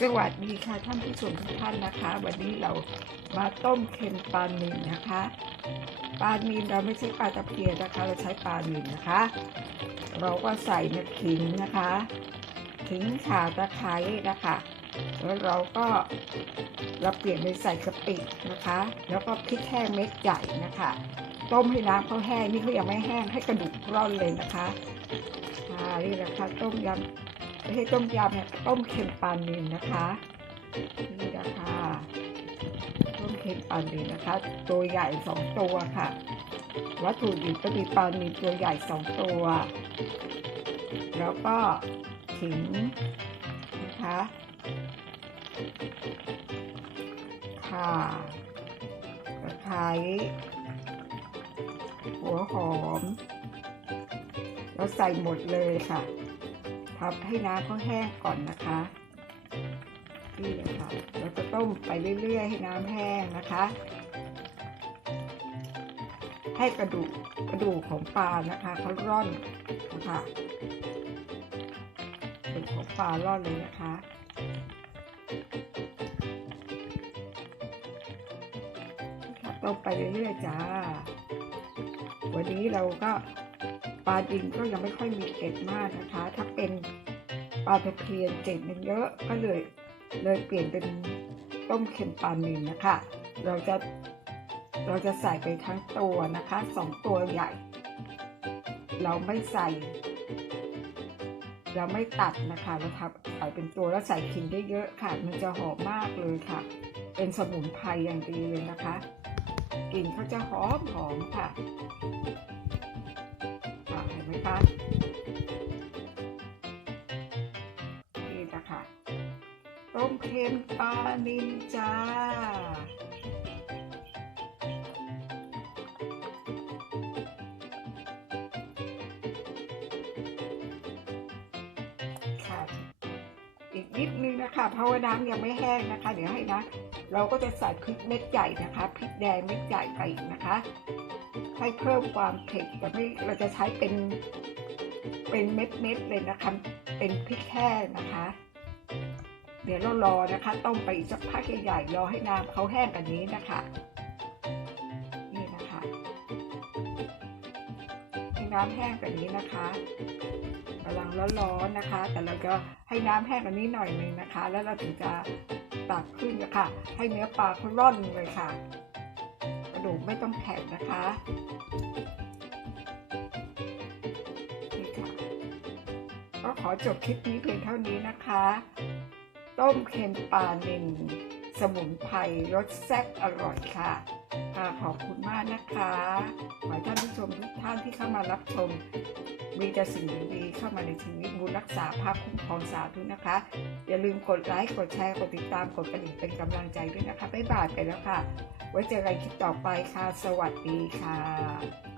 สวัสดีค่ะท่านผู้ชมทุกท่านนะคะ วันนี้เรามาต้มเค็มปลาหนิลนะคะปลาหนิลเราไม่ใช่ปลาตะเพียนนะคะ เราใช้ปลาหนิลนะคะ เราก็ใส่ในขิงนะคะขิงข่าตะไคร้นะคะแล้วเราก็เราเปลี่ยนเป็นใส่กะปินะคะ แล้วก็พริกแห้งเม็ดใหญ่นะคะ ต้มให้น้ำเขาแห้งนี่เขายังไม่แห้งให้กระดูกร่อนเลยนะคะอ่านี่แหละค่ะต้มยำ ไม่ใช่ต้มยำเนี่ยต้มเค็มปลานิลนะคะนี่นะคะต้มเค็มปลานิลนะคะ ตัวใหญ่สองตัวค่ะ วัตถุดิบก็มีปลานิลตัวใหญ่สองตัว แล้วก็ขิงนะคะข่าตะไคร้หัวหอม เราใส่หมดเลยค่ะ พับให้น้ำเขาแห้งก่อนนะคะนี่ค่ะเราจะต้มไปเรื่อยๆ ให้น้ำแห้งนะคะ ให้กระดูกกระดูกของปลานะคะเขาร่อนนะคะกระดูกของปลาร่อนเลยนะคะต้มไปเรื่อยๆจ้า วันนี้เราก็ ปลาดินก็ยังไม่ค่อยมีเกล็ดมากนะคะ ถ้าเป็นปลาตะเพียนเกล็ดมันเยอะก็เลยเลยเปลี่ยนเป็นต้มเค็มปลานิลนะคะ เราจะเราจะใส่ไปทั้งตัวนะคะสองตัวใหญ่ เราไม่ใส่ เราไม่ตัดนะคะเราทำใส่เป็นตัวแล้วใส่ขิงได้เยอะค่ะ มันจะหอมมากเลยค่ะ เป็นสมุนไพรอย่างดีเลยนะคะกลิ่นเขาจะหอมหอมค่ะ เค็มปลานิลจ้าค่ะอีกนิดนึงนะคะ เพราะว่าน้ำยังไม่แห้งนะคะ เดี๋ยวให้นะ เราก็จะใส่พริกเม็ดใหญ่นะคะพริกแดงเม็ดใหญ่ไปอีกนะคะ ให้เพิ่มความเผ็ดแต่ไม่เราจะใช้เป็นเป็นเม็ดเม็ดๆเลยนะคะ เป็นพริกแห้งนะคะ เดี๋ยวเรารอนะคะต้มไปสักพักใหญ่ๆรอให้น้ำเขาแห้งกันนี้นะคะนี่นะคะให้น้ำแห้งกันนี้นะคะกำลังร้อนๆนะคะ แต่เราจะให้น้ำแห้งกันนี้หน่อยนึงนะคะ แล้วเราถึงจะตักขึ้นนะคะให้เนื้อปลาเขาร่อนเลยค่ะกระดูกไม่ต้องแข็งนะคะนี่ค่ะก็ขอจบคลิปนี้เพียงเท่านี้นะคะ ต้มเค็มปลานิลสมุนไพรรสแซ่บอร่อยค่ะค่ะขอบคุณมากนะคะขอให้ท่านผู้ชมทุกท่านที่เข้ามารับชม มีแต่สิ่งดีๆเข้ามาในชีวิตบุญรักษาภาคคุ้มครองสาธุนะคะ อย่าลืมกดไลค์กดแชร์กดติดตามกดกระดิ่งเป็นกำลังใจด้วยนะคะบ๊ายบายไปแล้วค่ะ ไว้เจอกันคลิปต่อไปค่ะ สวัสดีค่ะ